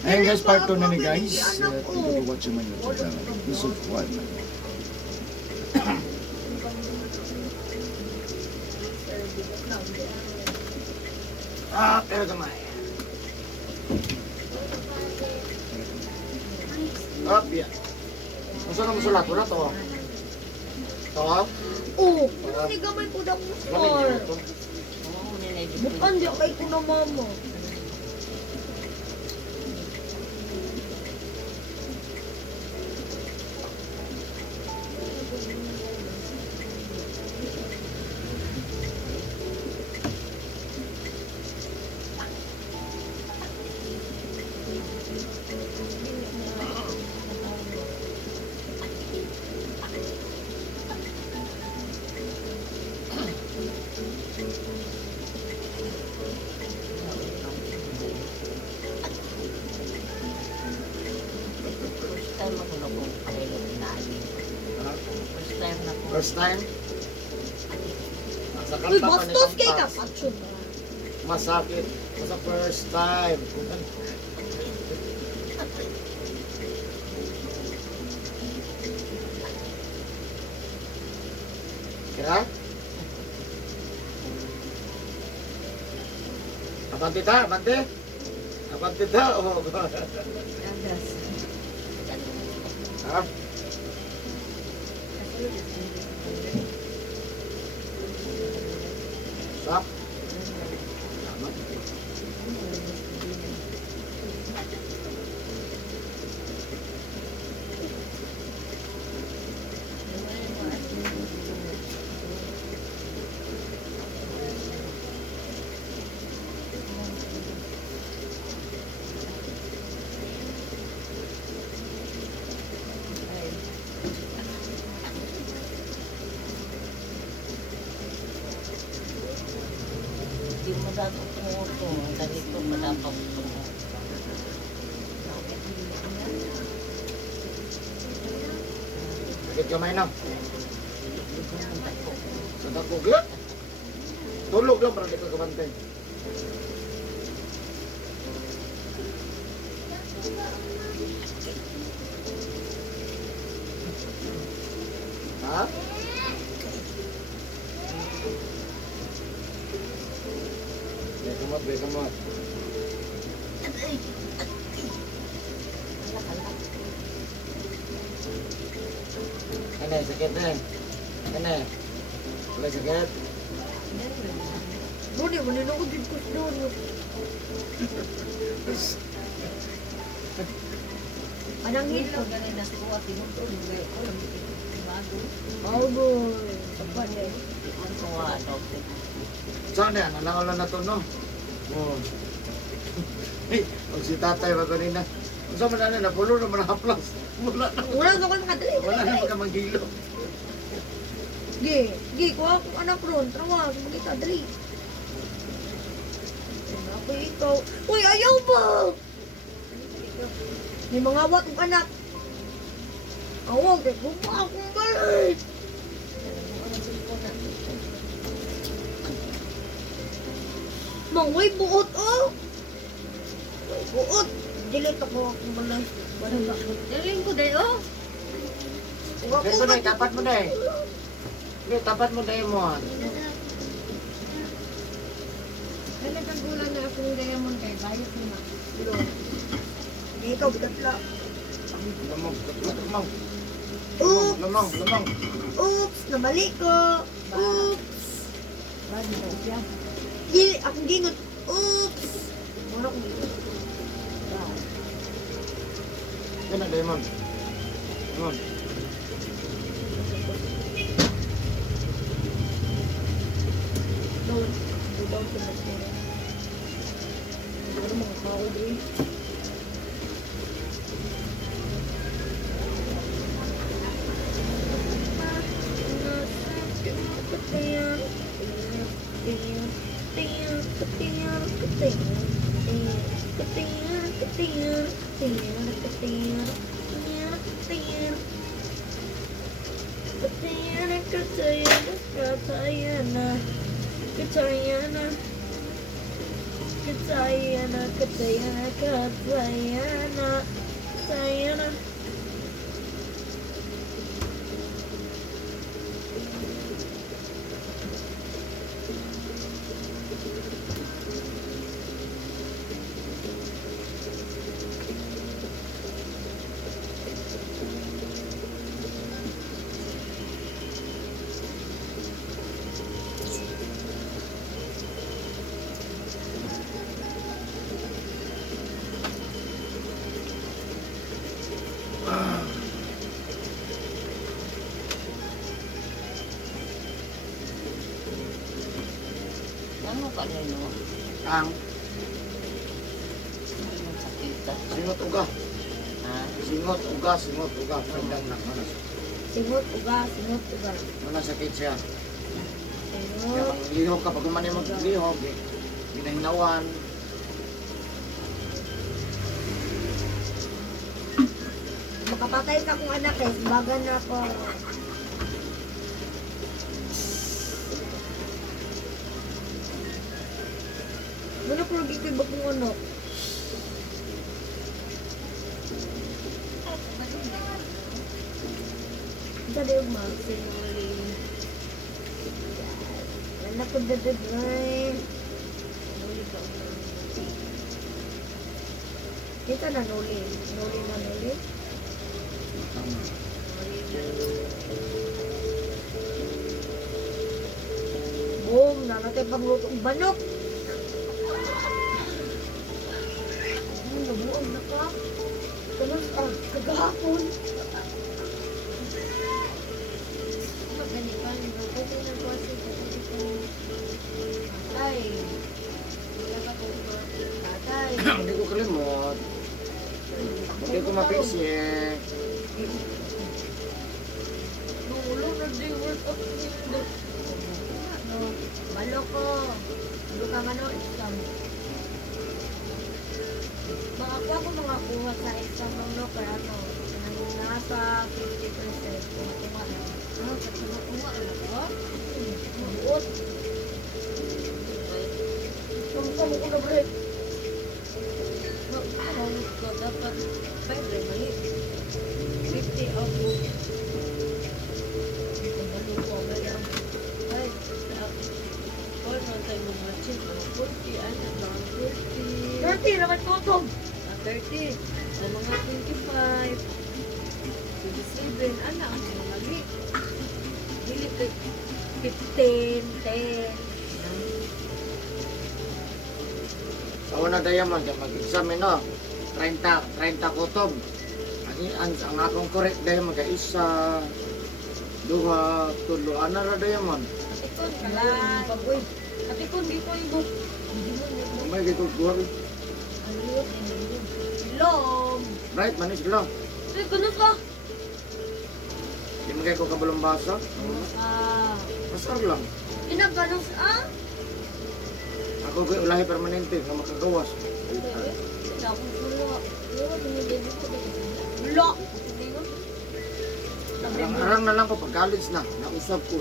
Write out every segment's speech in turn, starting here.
Ayun guys, part 2 na ni guys. Thank you for watching my YouTube channel. Please subscribe. Pero gamay. Yeah. Masa na musulat? Wala to. To? Oo, kung ni gamay ko na kung score. Bukan di kay ko na mama. First time? Sa Uy, kanta pa ni bastos kay ka. Tamtas. Patsyon. Masakit. Sa first time. Kira? Abante ta, abante. Abante ta. Oh. Ha? Stop. Salamat. Hindi mo dapat tumuto. Ganito mo dapat tumuto. Sakit kamay na. Sa dako gyud. Tulog lang para di ka kabantay. Ha? Bekamot. Kene, sakit na. Kene. Wala sakit. Doon eh, wala na ko din ko doon. Panangin ko. Ganun na suwa, tinuto. Oh boy. Sapan eh. Ang suwa, doktor. Saan yan? Alang-alang na to, no? Oo. Hey, pag si tatay ba kanina? Kung saan man na, napulo na manahaplas. Wala na. Wala na ko nakadali. Wala na magka manghilo. Gi, kuha akong anak ron. Trawa, kita, dali. Ako ikaw. Uy, ayaw ba? May mga wat ng anak. Awag, gumawa akong balik. Mang, way buot, oh. Way buot. Delete ako akong balay. Wala ba? Daling ko dayo. Dito na, tapat mo na eh. Dito, tapat mo na eh mo. Dalagang gulang na akong diamond kay bayot mo na. Hindi ikaw, bigat lang. Lamang, lamang. Oops! Lamang, lamang. Oops! Nabali ko. Oops! Badi mo siya. Dili, akong gingot. Oops! Muna akong gingot. Yan na, lemon. Lemon. Doon. Doon sa basura. Ano mga kao din. Katayana, Katayana, Katayana, Katayana. Ano ka nino? Ang Ano sakit ka? singot uga. Ha? Singot uga, singot uga. Pagdang na manas. Singot uga, singot uga. Manasakit siya. Singot. Kaya pag lihok ka, pag umani maglihok, ginahinawan. Makapatay ka kung anak eh, bagan na ako. Muna ko lagi kayo bakong ano. Dali yung mga sinuling. Anak ko dadagay. Dito na nuli. Nuli na nuli. Boom! Nanatay panglutong banok. Ang nabuang na ka. Ganun kagahapon. Maganipan. Pwede na po kasi tatay. Wala ka po tatay. Hindi ko kalimot. Hindi ko mapisik. Nulong na di work of the balo ko. Ano ka man o exam. Makakuha ko mga kuha sa exam ng no para ano. Nasa 50% kung kuha na. Ah, kasi makuha ano ko? Mabuot. Kung saan ko na break. Mahulog ka dapat 5 rin mali. 50 of Kung ko ba yan? Ay, kung naman tayo mag-matching, 40, ano, mga 40. 30 naman tutog. 30, sa mga 25, 27, ano, ang mga mali. Dili ka 15, 10. Sa una diamond, mag-examine no. 30 kutob. Ang akong correct diamond kay isa, duha, tulo, ana ra diamond. Atikon ka lang. Pagoy. Atikon di ko yung May gito duha. Long. Right, manis lang. Ay, ganun ka. Di mo kay ko kabulong basa. Ah. Masar lang. Pinaganos ah? Ako kay ulahi permanente nga makagawas. Hindi ako sulo. Pero binibili ko din. Lo! Ang arang na lang ko pag college na, nausap ko.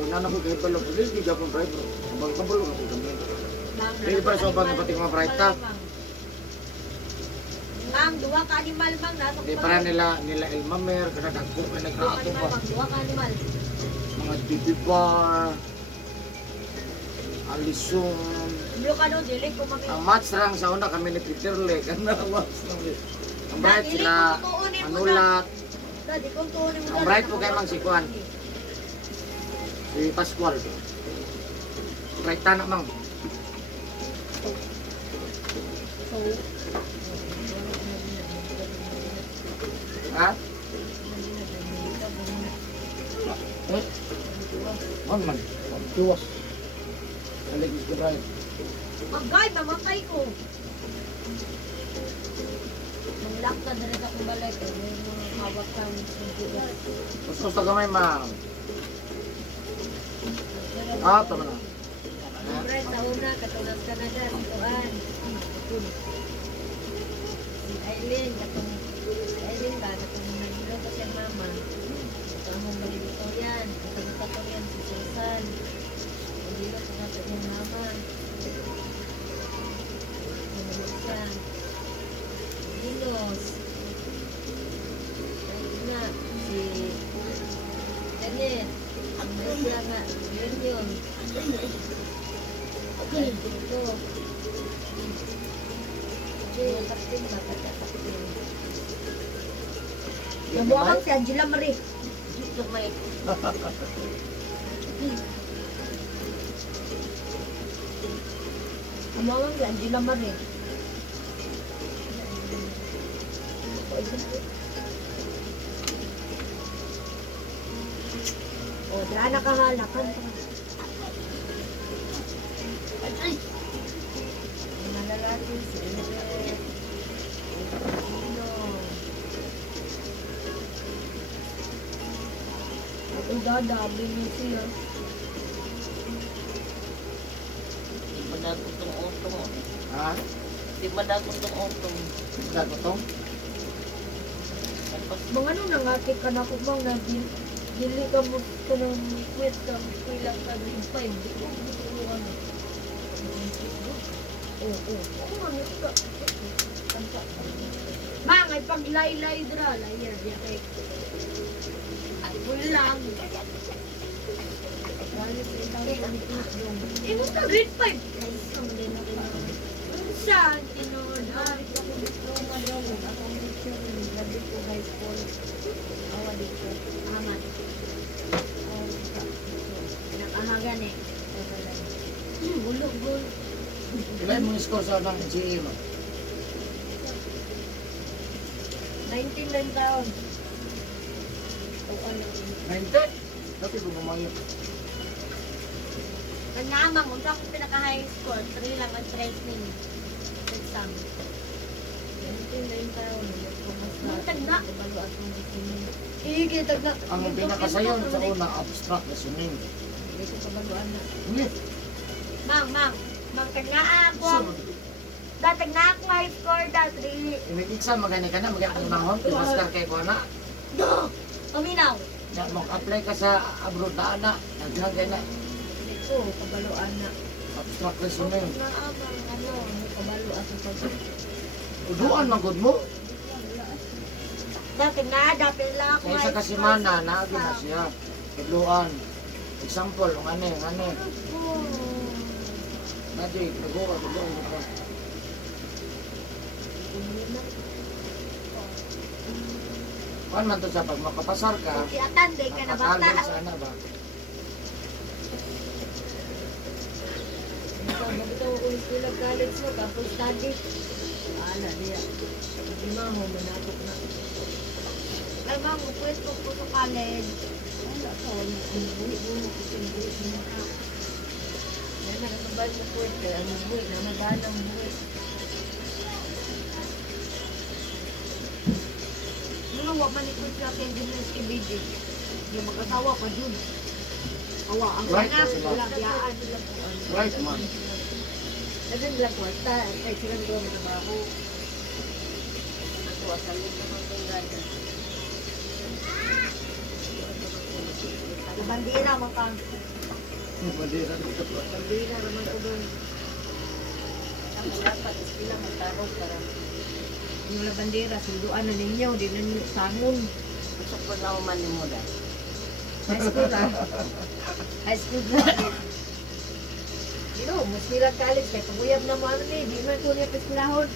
Una na ko kay balong, hindi di ako driver. Ang kabulong ako kami. Hindi pa sa ubang pati mga bright top. Mang, duwa ka animal, mang. Di para nila Elmamer, kada dagko na nagkaato pa. Duwa ka animal. Mga TV bar, Alison. Blue ka no, dili ko mami. Ang match lang sa una kami ni Peter Le, kana match lang. Ang bright sila, Anulat, Dadi kong tuunin mo. ang bright po kay Mang si Juan. Si Pascual. Bright tanak mang. So, Ha? Eh? Man. Ang tuwas. Aligis ko bright. magay, mamatay ko. Manglak ka na rin akong balik. May mga hawak kang subukan. Gusto sa gamay ma'am. Ah, tama na. Siyempre, sa una, katulad ka na dyan, tuhan. Si Aileen, ba, katong nagilo ko siya mama. Ito ang mong balibito yan. Katulad ko yan, si Susan. Nagilo ko na yung mama. Isa. Dinos. Na, si Janet. Ang may sila nga, Union. Okay. Ito. Okay, kaptin ba? Kaptin. Nabuhakan si Angela Marie. Dito may... Nabuhakan si Angela Marie. O, daan nakahalakan. Ay! Malalaki si Eret. Sino? Ako dadabi niyo siya. Di madagod tong otong. Ha? Di madagod tong otong. Dago to? Tapos Mga ano nangati ka na ko bang na dili ka mo ka ng quit ka kuilang ka ng 5. Di ko ano. Oo. Oo man ito. Mga paglaylay dra layer ya kay. Ay lang. Imo ka grade 5. Isang din ako. Saan tinod? Ari ko diploma daw ako teacher ni grabe ko high school. Awa dito. Aman. Nakahagan eh. Bulog. Ilan mo score sa ng GE mo? 99 taon. O ano? 90? Dati ko gumayo. Kanyamang, kung ako pinaka-high score, 3 lang ang tracing exam. 99 taon. Tagna. Balo at mga sinin. Igi, tagna. Ang pinakasayon sa una, abstract na swimming. Hindi ko kabaluan na. Hindi. Mang tagna ako. Datag na ako high score, datri. Imig-exam, magani ka na, magani ka na, master kay ko na. Paminaw. Ya, mag-apply ka sa abroad na ana. Naghagay na. Hindi ko kabaluan na. Abstract na swimming. Na amang ano, kabaluan sa pag. Uduan, magod mo. Datag na, dapil lang ako Sa isa ka semana, naagi na siya. Uduan. Example, ang ano. Nadi, nag-uwa, uduan mo ka. Kuan man to sa pag makapasar ka, Si Atanday ka na bata. nakakali sana ba? Ikaw, nabitaw ko sila college mo, tapos study. Ala, diya. Hindi mo, manatok na. Ay, ma'am, pwede ko sa college. Wala ka, ang buhi-buhi, buhi mo ka. Yan, nakasabal mo pwede, ang buhi, namadanang buhi. Mga wak manikod sa akin din ng SKBD. Yung mag-asawa pa dun. Awa, ang Right, anak, sila. walang yaan. Right man. Kasi nila kwarta, ay sila nagawa ng trabaho. ako asalin naman kong ganda. Bandira mo ka. Bandera dito. Bandira naman ko doon. Ang dapat is bilang magtarong para Yung wala bandira, sunduan na ninyo, di na ninyo sangon. gusto ko na uman ni mo dahil. High school na. High school na. Dino, musila college, kaya paguyab na mo ano di man ko niya piskulahon.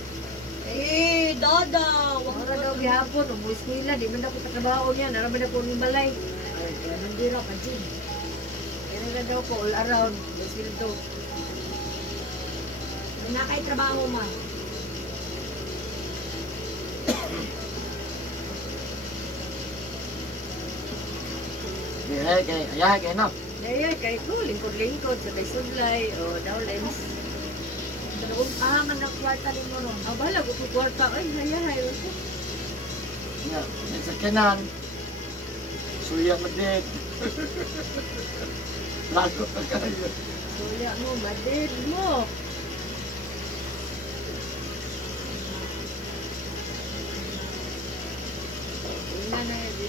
Eh, dada! Wag na daw gihapon, umuwi nila, di man ako sa trabaho niya, naraman ako ni Malay. Ay, kaya bandira pa dyan. Kaya na daw ko all around, musildo. Kung na kayo trabaho ma. Ayahay kay na. Dahil kay ko, lingkod-lingkod sa kay Sudlay o Dowlens. Dalawang ahaman ng kwarta ni mo ron. Abala, gusto kwarta. Ay, hayahay. Ya, yan sa kanan. Suya madid. Lago pa kayo. Suya mo, madid mo.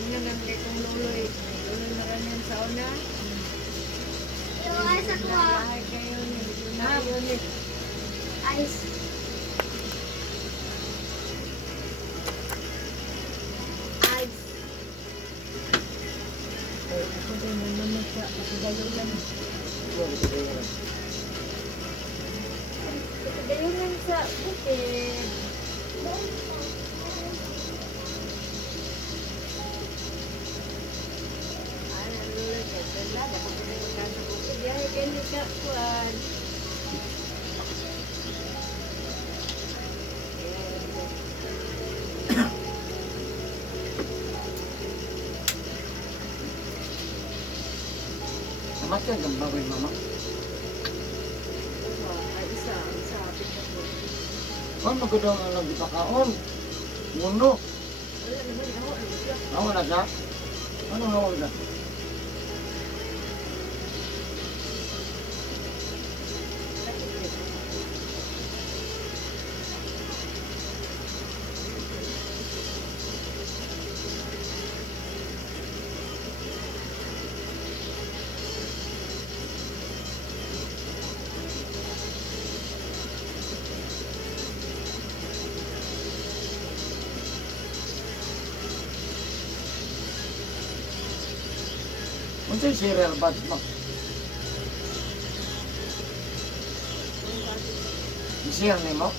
Yun na kay kong luloy. Luloy na rin yan sa una. Yung ay sa kuha. Lahay kayo ni. Yun na yun eh. Ice. sa kapagayunan. Kapagayunan sa bukid. Ano, lulod ka sila. Kapagayunan ka sa bukid. Yahay kayo ka, kuwan. Samat ka, gambagoy mama. Ay, isa apit ako. Kung magudong ang nagipakaon, muno. Wala naman, ako, ano siya? Ako na siya? Anong nawag na? Ano yung cereal buds mo? I-share ni mo?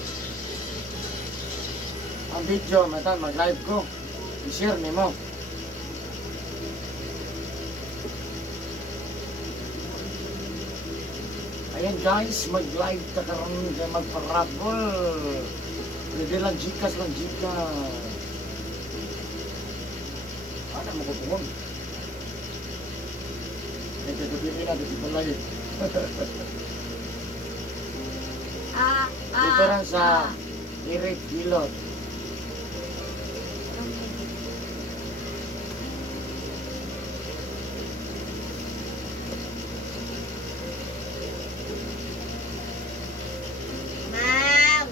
Ang video, matan, mag-live ko. I-share ni mo. Ayan guys, mag-live ka karoon kaya magparabol. Pwede lang Gcash lang Gcash. Ano mo ko puhon? Ito sabihin natin si Balay. Dito rin sa Eric Hilot. Ma'am!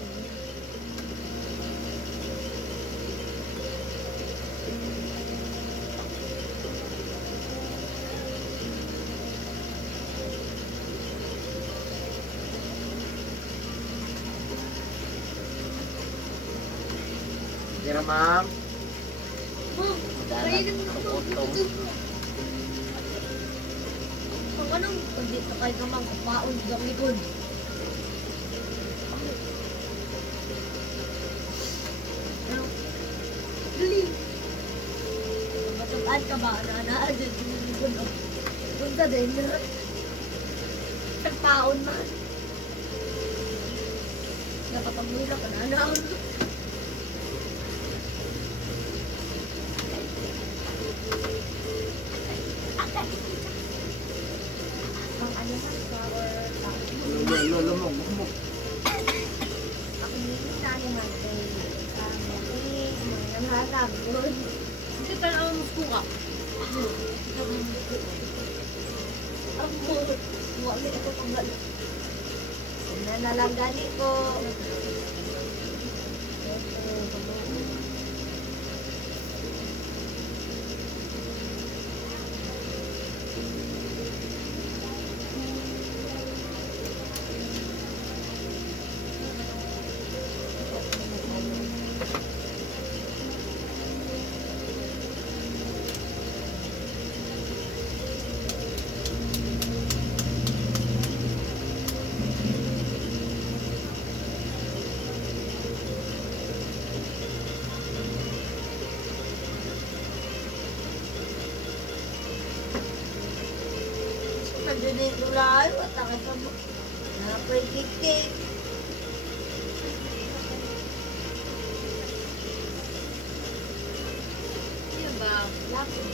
Kira ma'am. Ma'am, kainin mo na ako. Kung anong, hindi na kayo naman kumaon sa likod. Ano? Dali. Matapaan ka ba? Naanaan dyan sa likod. Punta din. Nagpaon na. Dapat ang mula ka na. Naanaan. Ang ano sa flower. Lolo mo, mo. Ako nito sa akin natin. Ang harap. Hindi pa lang ang suka. Ang burot. Wala ito pang galo. Nanalagali ko. Nandiyan yung lahat. Watakas na mo. Napoy kikik. Yan ba? Laki.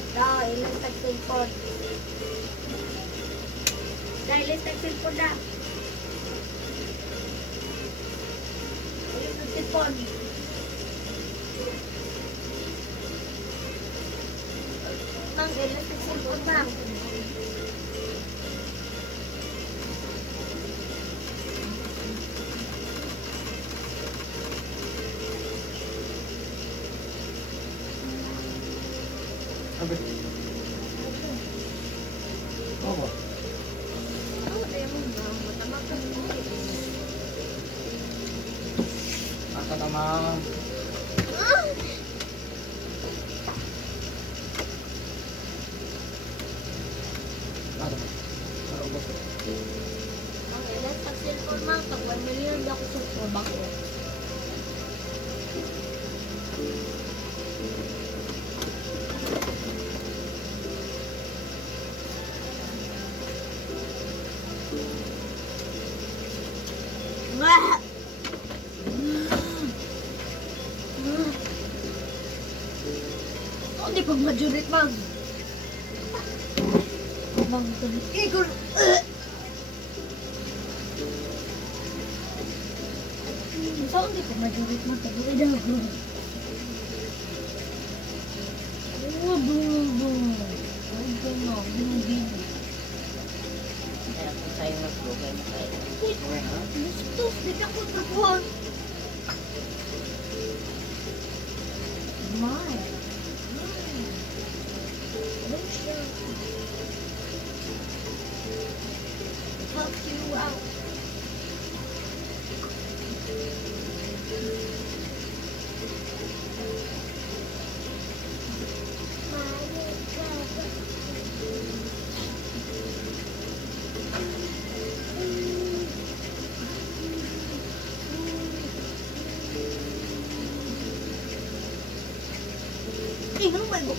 Ikaw, ilang tag-silpon. Dahil ilang tag-silpon na. Ilang tag-silpon. Mang, ilang tag-silpon, mang. Sabi. Oo. Ano tayo mo na? Matamag ka mo. Asa naman. Ako man, pag 1 million ako sa trabaho. Wah! Oh, di pag majurit mag. Bang tuloy. Igor! Saan di pag majurit mag? Tagulit ako. Oh, bubo. Ay, gano'n. Binibin. Kaya kung tayo maglugay na tayo. Okay, ha? Gusto, di ka ko trapuhan. My. Help you out. Tingnan mo.